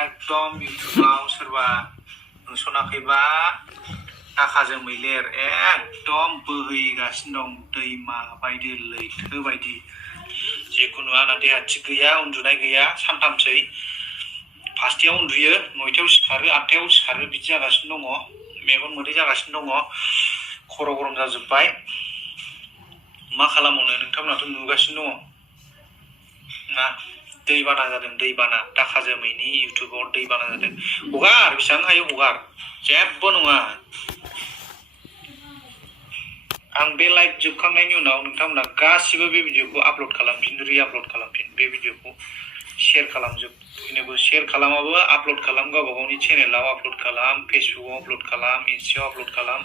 एकदम इउटुबाव सोरबा नुसनाखैबा आखाजों मैलेर एकदम बोहैगासिनो दं दैमा बायदि लैथो बायदि जिखुनु आंना देहा थिग गैया उन्दुनाय गैया सानथामसै फासथायाव उन्दुयो 9थायाव सिखारो 8थायाव सिखारो बिदि जागासिनो दङ मेगन मोदै जागासिनो दङ खर' गरम जाजोब्बाय मा खालामनो नोंथांमोनाथ' नुगासिनो दङ ना दैबाना जादों दैबाना दाखा जोमैनि इउटुबाव दैबाना जादों हगार बेसेबां हायो हगार जेबो नङा आं बे लाइभ जोबखांनायनि उनाव नोंथांमोना गासिबो बे भिडिअखौ आपल'ड खालामफिन रि-आपल'ड खालामफिन बे भिडिअखौ शेयार खालामजोब बयनोबो शेयार खालामाबो आपल'ड खालाम गावबा गावनि चेनेलाव आपल'ड खालाम फेसबुकआव आपल'ड खालाम इन्स्टायाव आपल'ड खालाम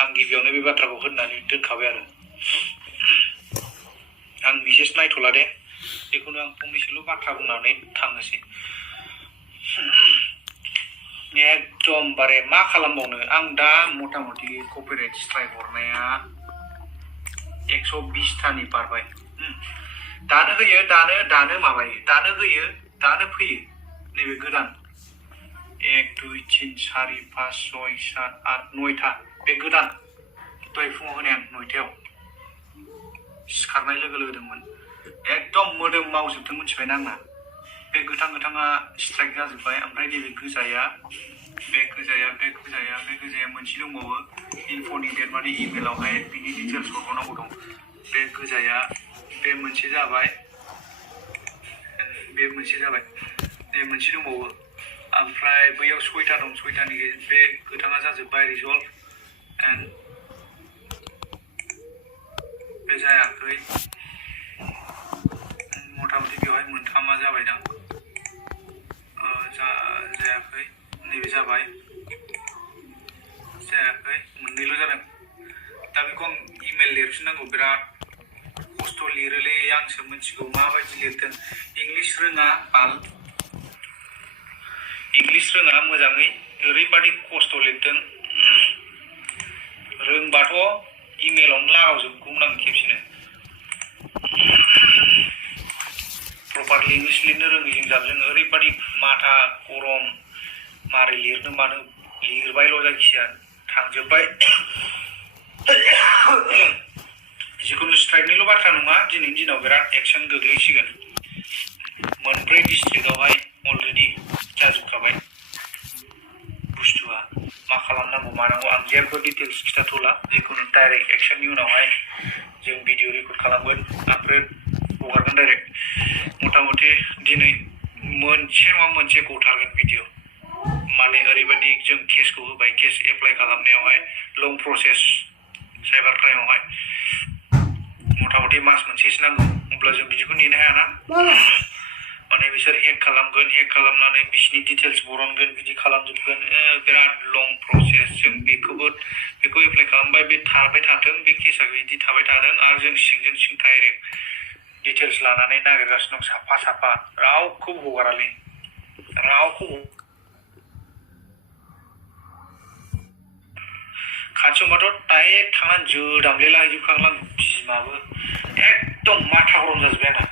आं गिबियावनो बे बाथ्राखौ होननानै दोनखाबाय आरो आं मेसेज नायथ'ला दे जिखुनु आं फंनैसोल' बाथ्रा बुंनानै थांनोसै एकदमबारे मा खालामबावनो आं दा मथा मथि कपिराइट स्ट्राइक हरनाया 120थानि बारबाय दानो होयो दानो माबायो दानो होयो दानो फैयो नैबे गोदान 1 2 3 4 5 6 7 8 9था बे गोदान दहाय फुङाव होनाय आं 9थायाव सिखारनाय लोगो होदोंमोन एकदम मोदोम मावजोबदों मिथिबायना आंना बे गोथाङा स्ट्राइक जाजोब्बाय ओमफ्राय नैबे गोजाया मोनसे दंबावो इनफ'नि डेट माने इमेलावहाय बिनि डिटेल्स हरबावनांगौ दं बे गोजाया बे मोनसे जाबाय बे मोनसे दंबावो ओमफ्राय बैयाव 6था दं 6थानि बे गोथाङा जाजोब्बाय रिजल्भ एन्ड बे जायाखै मथा मथि बेवहाय मोनथामा जाबायदां जायाखै नैबे जाबाय जायाखै मोननैल' जादों दा बेखौ आं इमेल लिरफिननांगौ बिराद खस्थ' लिरोलै आंसो मिथिगौ माबायदि लिरदों इंलिश रोङा बाल इंलिश रोङा मोजाङै ओरैबादि खस्थ' लिरदों रोंबाथ' इमेलावनो लागावजोबगौमोन आं खेबसेनो प्रपारलि इंलिश लिरनो रोङैजों जाबजों ओरैबादि माथा गरम मारै लिरनो मानो लिरबायल' जायखिया थांजोब्बाय जिखुनु स्ट्राइकनिल' बाथ्रा नङा दिनैनि दिनाव बिराद एक्सन गोग्लैसिगोन मोनब्रै डिस्ट्रिक्टआवहाय अलरेडि जाजोबखाबाय बुस्थुआ मा खालामनांगौ मानांगौ आं जेबो डिटेल्स खिथाथ'ला जिखुनु डाइरेक्ट एक्सननि उनावहाय जों भिडिअ रेकर्ड खालामगोन ओमफ्राय हगारगोन डाइरेक्ट मथा मथि दिनै मोनसे नङा मोनसे गथारगोन भिडिअ माने ओरैबायदि जों केसखौ होबाय case apply खालामनायावहाय long process cyber क्राइमावहाय मथा मथि मास मोनसेसो नांगौ अब्ला जों बिदिखौ नेनो हायाना माने बिसोर हेक खालामगोन हेक खालामनानै बिसिनि डिटेल्स बरनगोन बिदि खालामजोबगोन बिराद लं प्रसेस जों बेखौ एप्लाइ खालामबाय बे थाबाय थाथों बे केसा बिदि थाबाय थादों आरो जों सिंजों सिं डाइरेक्ट डिटेल्स लानानै नागिरगासिनो दं साफा रावखौबो हगारालै रावखौबो खाथियावबाथ' डाइरेक्ट थांनानै जोदामलेला हैजोबखागोन आं बिमाबो एकदम माथा गरम जाजोब्बाय आंना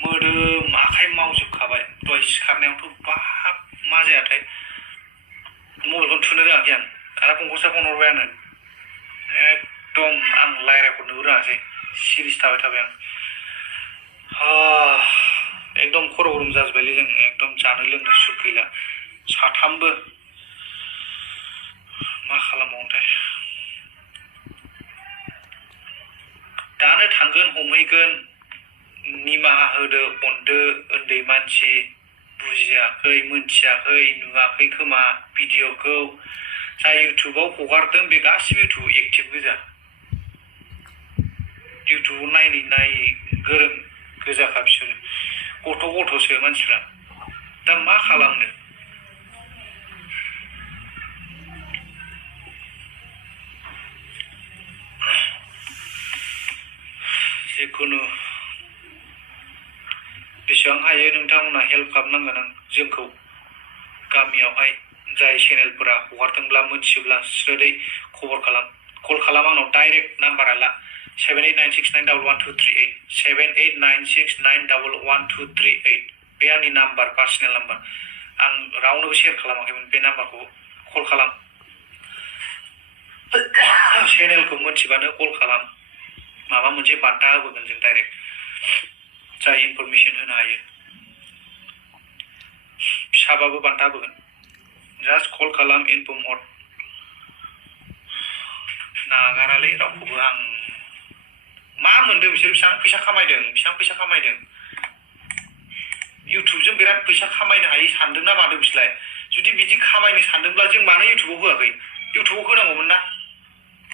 मोदोम आखाइ मावजोबखाबाय दहाय सिखारनायावथ' बाब मा जायाथाय मबाइलखौनो थुनो रोङाखै आं आरो फंखौसो फन हरबाय आङो एकदम आं रायज्लायहरनोबो रोङासै सिरिस थाबाय आं एकदम खर' गरम जाजोब्बायलै जों एकदम जानो लोंनो सुख गैला साथामबो मा खालामबावनोथाय दानो थांगोन हमहैगोन निमाहा होदो अनदो उन्दै मानसि बुजियाखै मोनथियाखै नुवाखै खोमा भिडिअखौ जाय इउटुबाव हगारदों बे गासिबो इउटुबाव एक्टिभ गोजा इउटुबाव नायै गोरों गोजाखा बिसोरो गथ'सो मानसिफ्रा दा मा खालामनो जिखुनु बेसेबां हायो नोंथांमोना हेल्प खालामनांगोन आं जोंखौ गामियावहाय जाय चेनेलफोरा हगारदोंब्ला मोनथियोब्ला स्रोदै खबर खालाम कल खालाम आंनाव डाइरेक्ट नाम्बारा ला 7896911238 7896911238 बे आंनि नाम्बार पार्सनेल नाम्बार आं रावनोबो शेयार खालामाखैमोन बे नाम्बारखौ कल खालाम चेनेलखौ मोनथिबानो कल खालाम माबा मोनसे बान्था होबोगोन जों डाइरेक्ट जाय इनफरमेसन होनो हायो फिसाबाबो बान्था होबोगोन जास्ट कल खालाम इनफर्म हर नागारालै रावखौबो आं मा मोनदों बिसोर बेसेबां फैसा खामायदों इउटुबजों बिराद फैसा खामायनो हायो सानदों ना मादों बिसोरलाय जुदि बिदि खामायनो सानदोंब्ला जों मानो इउटुबाव होआखै इउटुबाव होनांगौमोन ना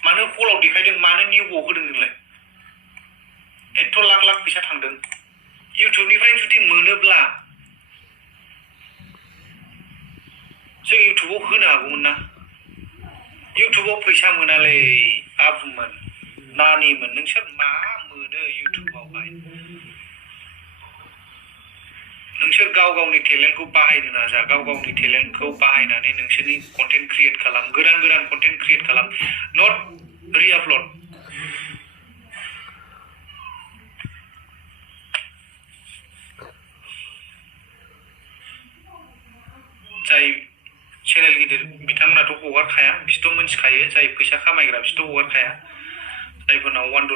मानो हलाव देखायदों मानो निउआव होदों नोंलाय एथ' लाख लाख फैसा थांदों इउटुबनिफ्राय जुदि मोनोब्ला जों इउटुबाव होनो हागौमोन ना इउटुबाव फैसा मोनालै आबुमोन नानिमोन नोंसोर मा मोनो इउटुबावहाय नोंसोर गाव गावनि टेलेन्टखौ बाहायनो नाजा गाव गावनि टेलेन्टखौ बाहायनानै नोंसोरनि कन्टेन्ट क्रिएट खालाम गोदान कन्टेन्ट क्रिएट खालाम नट रिआपलड जाय चेनेल गिदिर बिथांमोनाथ' हगारखाया बिसोरथ' मिथिखायो जाय फैसा खामायग्रा बिसोरथ' हगारखाया जायफोरनाव $1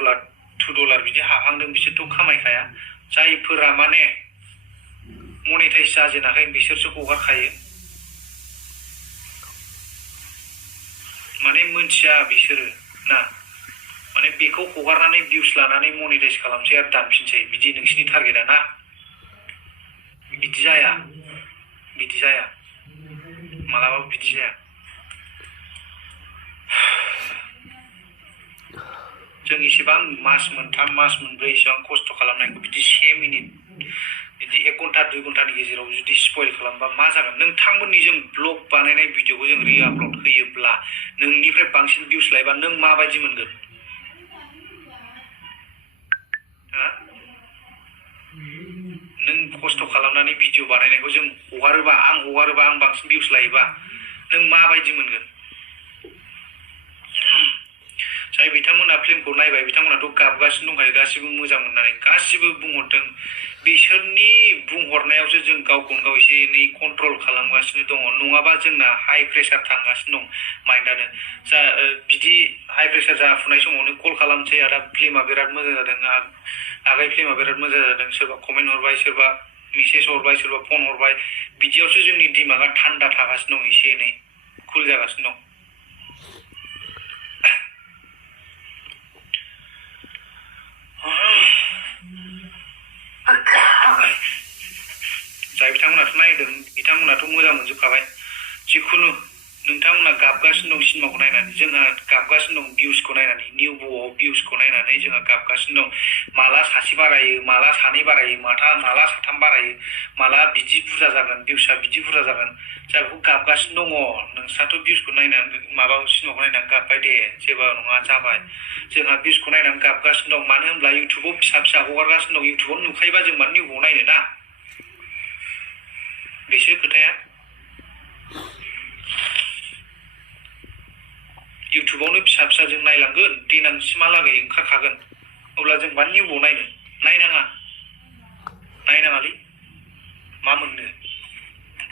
$2 बिदि हाबहांदों बिसोरथ' खामायखाया जायफोरा माने मनिटाइज जाजेनाखै बिसोरसो हगारखायो माने मोनथिया बिसोरो ना माने बेखौ हगारनानै भिउस लानानै मनिटाइज खालामसै आरो दानफिनसै बिदि नोंसिनि टारगेटआ ना बिदि जाया मालाबाबो बिदि जाया जों इसेबां मास मोनथाम मास मोनब्रै इसेबां खस्थ' खालामनायखौ बिदि 1 मिनिट बिदि 1 घन्टा 2 घन्टानि गेजेराव जुदि स्पइल खालामबा मा जागोन नोंथांमोननि जों ब्लग बानायनाय भिडिअखौ जों रिआपलड होयोब्ला नोंनिफ्राय बांसिन भिउस लायोबा नों माबायदि मोनगोन नों खस्थ' खालामनानै भिडिअ बानायनायखौ जों हगारोबा आं बांसिन भिउस लायोबा नों माबायदि मोनगोन जाय बिथांमोना फिल्मखौ नायबाय बिथांमोनाथ' गाबगासिनो दंखायो गासिबो मोजां मोननानै गासिबो बुंहरदों बिसोरनि बुंहरनायावसो जों गावखौनो गाव एसे एनै कन्ट्रल खालामगासिनो दङ नङाबा जोंना हाइ प्रेसार थांगासिनो दं माइन्डआनो जा बिदि हाइ प्रेसार जाफुनाय समावनो कल खालामसै आदा फिल्मा बिराद मोजां जादों आगै फिल्मा बिराद मोजां जादों सोरबा कमेन्ट हरबाय सोरबा मेसेज हरबाय सोरबा फन हरबाय बिदियावसो जोंनि दिमागा थान्दा थागासिनो दं एसे एनै कुल जागासिनो दं जाय बिथांमोनाथ' नायदों बिथांमोनाथ' मोजां मोनजोबखाबाय जिखुनु नोंथांमोना गाबगासिनो दं सिनेमाखौ नायनानै जोंहा गाबगासिनो दं भिउसखौ नायनानै निउ ब'आव भिउसखौ नायनानै जोंहा गाबगासिनो दं माला सासे बारायो माला सानै बारायो माला साथाम बारायो माला बिदि बुरजा जागोन भिउसआ बिदि बुरजा जागोन जोंहा बेखौ गाबगासिनो दङ नोंस्राथ' भिउसखौ नायनानै माबा सिनेमाखौ नायनानै गाबबाय दे जेबो नङा जाबाय जोंहा भिउसखौ नायनानै गाबगासिनो दं मानो होनब्ला इउटुबाव फिसा हगारगासिनो दं इउटुबाव नुखायोबा जों मानो निउ ब'आव नायनो ना बेसो खोथाया इउटुबावनो फिसा जों नायलांगोन देनांसिमहालागै ओंखारखागोन अब्ला जों मानो निउ ब'आव नायनो नायनाङालै मा मोननो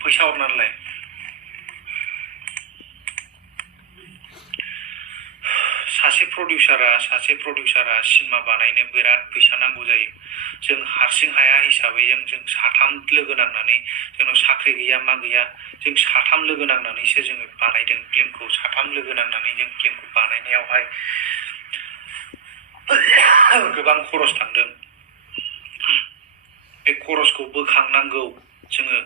फैसा हरनानैलाय सासे प्रडिउसारा सिनेमा बानायनो बिराद फैसा नांगौ जायो जों हारसिं हाया हिसाबै जों साथाम लोगो नांनानै जोंनाव साख्रि गैया मा गैया जों साथाम लोगो नांनानैसो जोङो बानायदों फिल्मखौ साथाम लोगो नांनानै जों फिल्मखौ बानायनायावहाय गोबां खरस थांदों बे खरसखौ बोखांनांगौ जोङो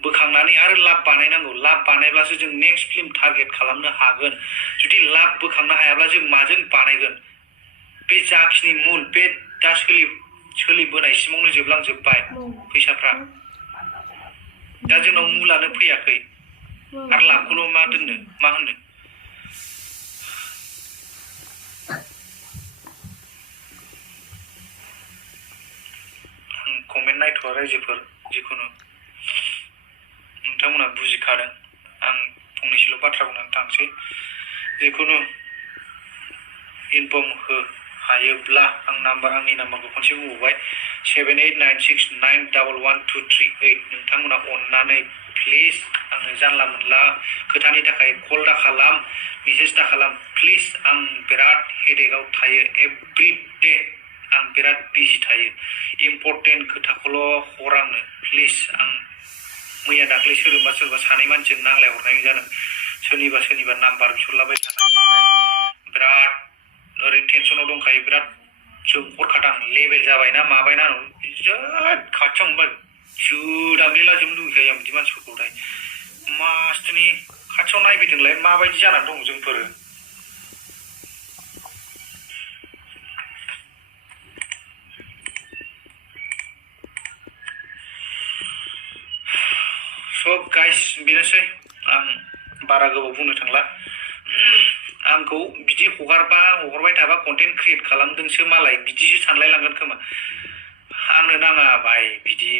बोखांनानै आरो लाब बानायनांगौ लाब बानायब्लासो जों नेक्स्ट फिल्म टारगेट खालामनो हागोन जुदि लाब बोखांनो हायाब्ला जों माजों बानायगोन बे जाखिनि मुल बे दा सोलिबोनायसिमावनो जोबलांजोब्बाय फैसाफ्रा दा जोंनाव मुलानो फैयाखै आरो लाबखौल' मा होननो आं कमेन्ट नायथ'आ रायजोफोर जिखुनु नोंथांमोना बुजिखादों आं फंनैसोल' बाथ्रा बुंनानै थांसै जिखुनु इनफर्म हायोब्ला आंनि नाम्बारखौ खनसे बुंबावबाय 7896911238 नोंथांमोना अननानै प्लिज आंनो जानला मोनला खोथानि थाखाय कल दा खालाम मेसेज दा खालाम प्लिज आं बिराद हेडेकआव थायो एभ्रि डे आं बिराद बिजि थायो इम्पर्टेन्ट खोथाखौल' हर आंनो प्लिज आं मैया दाख्लै सोरबा सानै मानसिजों नांलायहरनाय जादों सोरनिबा नाम्बार बिहरलाबाय थानाय बिराद ओरैनो टेनसनाव दंखायो बिराद जोंहरखादां लेभेल जाबायना माबायना बिराद खाथियाव मोनबाय जोदाग्लिलाजोबनो लुगैखायो आं बिदि मानसिफोरखौहाय मासथोनि खाथियाव नायफैदोंलाय माबायदि जानानै दं जोंफोरो सब गाइस बेनोसै आं बारा गोबाव बुंनो थांला आंखौ बिदि हगारबाय थाबा कन्टेन्ट क्रिएट खालामदोंसो मालाय बिदिसो सानलायलांगोन खोमा आंनो नाङा भाई बिदि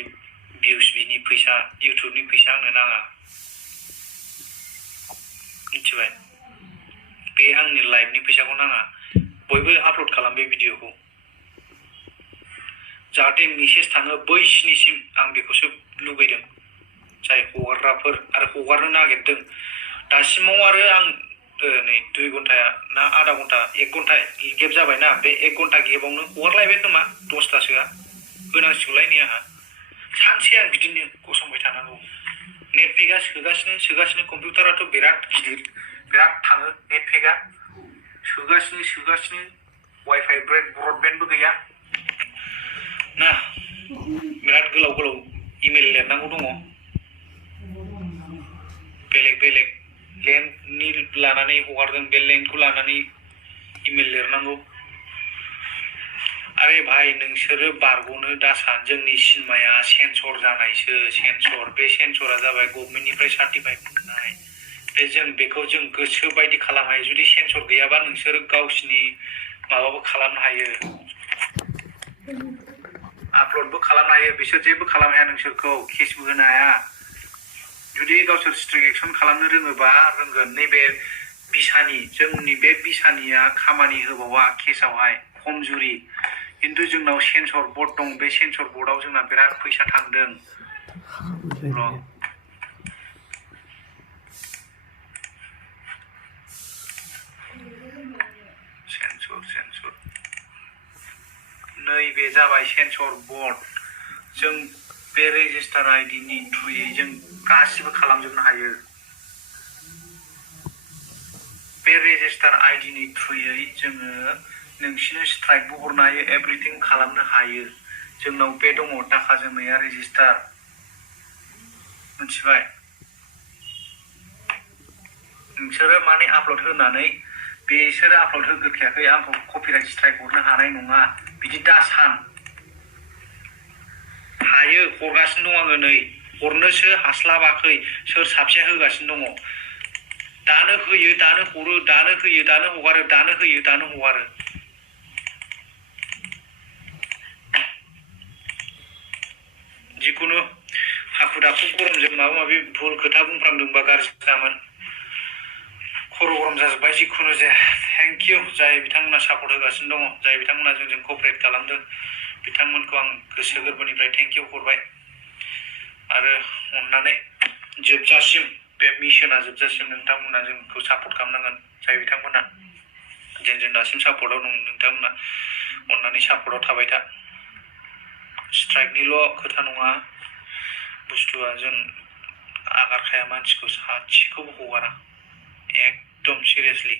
भिउस बिनि फैसा इउटुबनि फैसा आंनो नाङा मिथिबाय बे आंनि लाइफनि फैसाखौ नाङा बयबो आपल'ड खालाम बे भिडिअखौ जाहाथे मेसेज थाङो बैसिनिसिम आं बेखौसो लुबैदों जाय हगारग्राफोर आरो हगारनो नागिरदों दासिमाव आरो आं नै 2 घन्टा ना आधा घन्टा 1 घन्टा गेप जाबायना बे 1 घन्टा गेपावनो हगारलायबाय खोमा 10थासोआ होनांसिगौलाय नै आंहा सानसे आं बिदिनो गसंबाय थानांगौ नेट पेकआ सोगासिनो कम्पिउटाराथ' बिराद गिदिर बिराद थाङो नेट पेकआ सोगासिनो वाइफाइ ब्रडबेन्डबो गैया ना बिराद गोलाव इमेल लिरनांगौ दङ बेलेग लेन्डनि लानानै हगारदों बे लेन्डखौ लानानै इमेल लिरनांगौ आरे भाई नोंसोरो बारग'नो दासान जोंनि सिनेमाया सेन्सर जानायसो सेन्सर बे सेन्सरा जाबाय गभर्नमेन्टनिफ्राय सार्टिफाइड मोननाय बे जों बेखौ जों गोसो बायदि खालामनो हायो जुदि सेन्सर गैयाबा नोंसोरो गावसिनि माबाबो खालामनो हायो आपल'डबो खालामनो हायो बिसोर जेबो खालामनो हाया नोंसोरखौ केसबो होनो हाया जुदि गावसोर स्ट्रिक्ट एक्सन खालामनो रोङोबा रोंगोन नैबे बिसानि जोंनि बे बिसानिया खामानि होबावा केसावहाय खमजुरि खिन्थु जोंनाव सेन्सर बर्ड दं बे सेन्सर बर्डआव जोंना बिराद फैसा थांदों सेन्सर नैबे जाबाय सेन्सर बर्ड जों बे रेजिस्टार आइडिनि थ्रुयै जों गासिबो खालामजोबनो हायो बे रेजिस्टार आइडिनि थ्रुयै जोङो नोंसिनो स्ट्राइकबो हरनो हायो एभ्रिथिं खालामनो हायो जोंनाव बे दङ थाखा जोंनाया रेजिस्टार मिथिबाय नोंसोरो माने आपल'ड होनानै बिसोरो आपल'ड होग्रोखायाखै आंखौ कपिराइट स्ट्राइक हरनो हानाय नङा बिदि दासान हायो हरगासिनो दं आङो नै हरनोसो हास्लाबाखै सोर साबसेया होगासिनो दङ दानो होयो दानो हरो दानो होयो दानो हगारो दानो होयो दानो हगारो जिखुनु हाखु दाखु गरमजों माबा माबि भुल खोथा बुंफ्रांदोंबा गाज्रि जामोन खर' गरम जाजोब्बाय जिखुनु जाया थेंक इउ जाय बिथांमोना सापर्ट होगासिनो दङ जाय बिथांमोना जोंजों क'पारेट खालामदों बिथांमोनखौ आं गोसो गोरबोनिफ्राय थेंक इउ हरबाय आरो अननानै जोबजासिम बे मिशना जोबजासिम नोंथांमोना जोंखौ सापर्ट खालामनांगोन जाय बिथांमोना जोंजों दासिम सापर्टआव दं नोंथांमोना अननानै सापर्टआव थाबाय था स्ट्राइकनिल' खोथा नङा बुस्थुआ जों आगारखाया मानसिखौ सासेखौबो हगारा एकदम सिरियासलि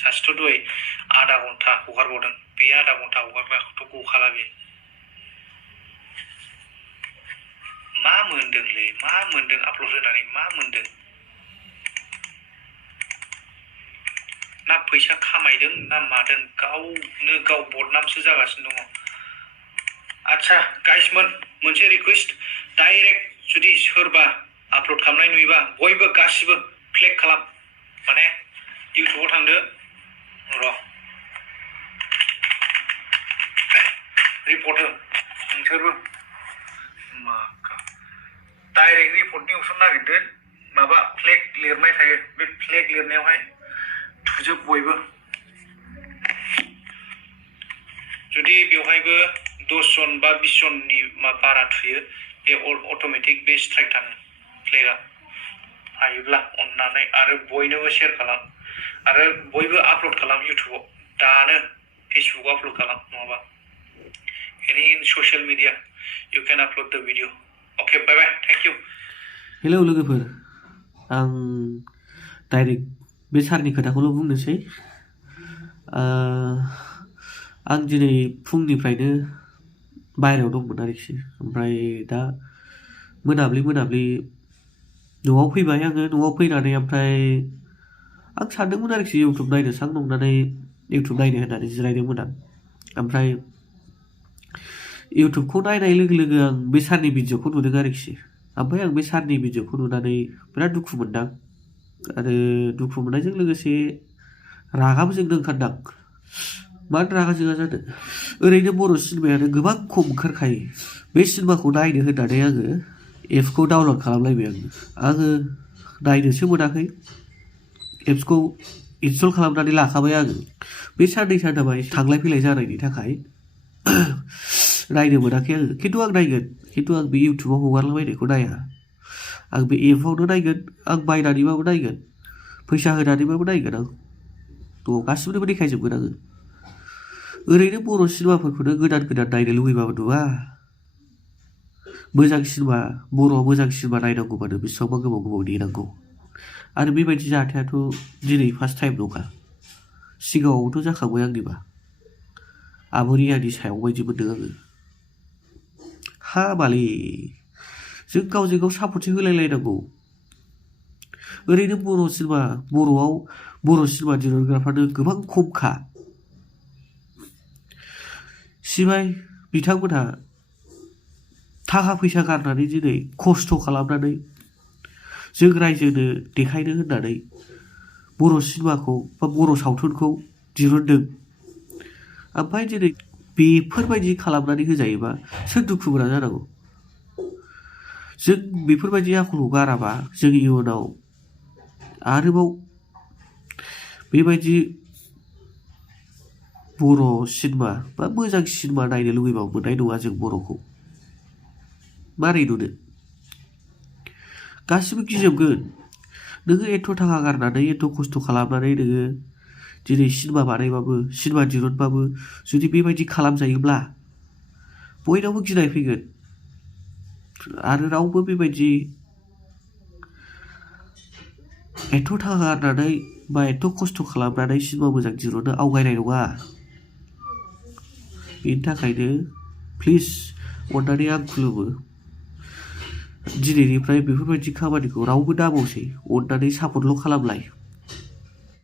सासेथ' दहाय आधा घन्टा हगारबावदों बे आधा घन्टा हगारग्राखौथ' गखाला बे मा मोनदोंलै मा मोनदों आपल'ड होनानै मा मोनदों ना फैसा खामायदों ना मादों गावनो गाव बदनामसो जागासिनो दङ आच्छा गाइसमोन मोनसे रिकुवेस्ट डाइरेक्ट जुदि सोरबा आपल'ड खालामनाय नुयोबा बयबो गासिबो फ्लेग खालाम माने इउटुबाव थांदो र' रिपर्ट हो नोंसोरबो डाइरेक्ट रिपर्टनि अपसन नागिरदो माबा फ्लेग लिरनाय थायो बे फ्लेग लिरनायावहाय थुजोब बयबो जुदि बेवहायबो 10 जन बा 20 जननि बारा थुयो बे अट'मेटिक बे स्ट्राइक थाङो प्लेयार हायोब्ला अननानै आरो बयनोबो शेयार खालाम आरो बयबो आपल'ड खालाम इउटुबाव दानो फेसबुकाव आपल'ड खालाम नङाबा any social media you can upload the video. Okay, bye bye. Thank you. Hello लोगोफोर आं डाइरेक्ट बे सारनि खोथाखौल' बुंनोसै आं दिनै फुंनिफ्रायनो बाहेरायाव दंमोन आरोखि ओमफ्राय दा मोनाब्लि न'आव फैबाय आङो न'आव फैनानै ओमफ्राय आं सानदोंमोन आरोखि इउटुब नायनो सां नंनानै इउटुब नायनो होननानै जिरायदोंमोन आं ओमफ्राय इउटुबखौ नायनाय लोगो लोगो आं बे सारनि भिडिअखौ नुदों आरोखि ओमफ्राय आं बे सारनि भिडिअखौ नुनानै बिराद दुखु मोनदां आरो दुखु मोननायजों लोगोसे रागाबो जोंनो ओंखारदां मानो रागा जोङा जानो ओरैनो बर' सिनेमायानो गोबां खम ओंखारखायो बे सिनेमाखौ नायनो होननानै आङो एपखौ डाउनलड खालामलायबाय आङो नायनोसो मोनाखै एप्सखौ इनस्टल खालामनानै लाखाबाय आङो बे साननै सानथामा थांलाय फैलाय जानायनि थाखाय नायनो मोनाखै आङो खिन्थु आं नायगोन खिन्थु आं बे इउटुबाव हगारलाबायनायखौ नाया आं बे एपआवनो नायगोन आं बायनानैबाबो नायगोन फैसा होनानैबाबो नायगोन आं थ' गासिबोनोबो देखायजोबगोन आङो ओरैनो बर' सिनेमाफोरखौनो गोदान नायनो लुबैबाबो नुवा मोजां सिनेमा बर'आव मोजां सिनेमा नायनांगौबानो बेसेबांबा गोबाव नेनांगौ आरो बेबायदि जाथायाथ' दिनै फार्स्ट टाइम नङा सिगाङावबोथ' जाखांबाय आंनिबा आबरियानि सायाव बायदि मोनदों आङो हाबालै जों गावजों गाव सापर्टसो होलायलायनांगौ ओरैनो बर'आव बर' सिनेमा दिहुनग्राफ्रानो गोबां खमखा सिबाय बिथांमोनहा थाखा फैसा गारनानै दिनै खस्थ' खालामनानै जों रायजोनो देखायनो होननानै बर' सिनेमाखौ बा बर' सावथुनखौ दिहुनदों ओमफ्राय दिनै बेफोरबायदि खालामनानै होजायोबा सोर दुखु मोना जानांगौ जों बेफोरबायदि आखलखौ गाराबा जों इयुनाव आरोबाव बेबायदि बर' सिनेमा बा मोजां सिनेमा नायनो लुबैबाबो मोननाय नङा जों बर'खौ मारै नुनो गासिबो गिजोबगोन नोङो एथ' थाखा गारनानै एथ' खस्थ' खालामनानै नोङो दिनै सिनेमा बानायबाबो सिनेमा दिहुनबाबो जुदि बेबायदि खालामजायोब्ला बयनावबो गिनाय फैगोन आरो रावबो बेबायदि एथ' थाखा गारनानै बा एथ' खस्थ' खालामनानै सिनेमा मोजां दिहुननो आवगायनाय नङा बेनि थाखायनो प्लिज अननानै आं खुलुमो दिनैनिफ्राय बेफोरबायदि खामानिखौ रावबो दामावसै अननानै सापर्टल' खालामलाय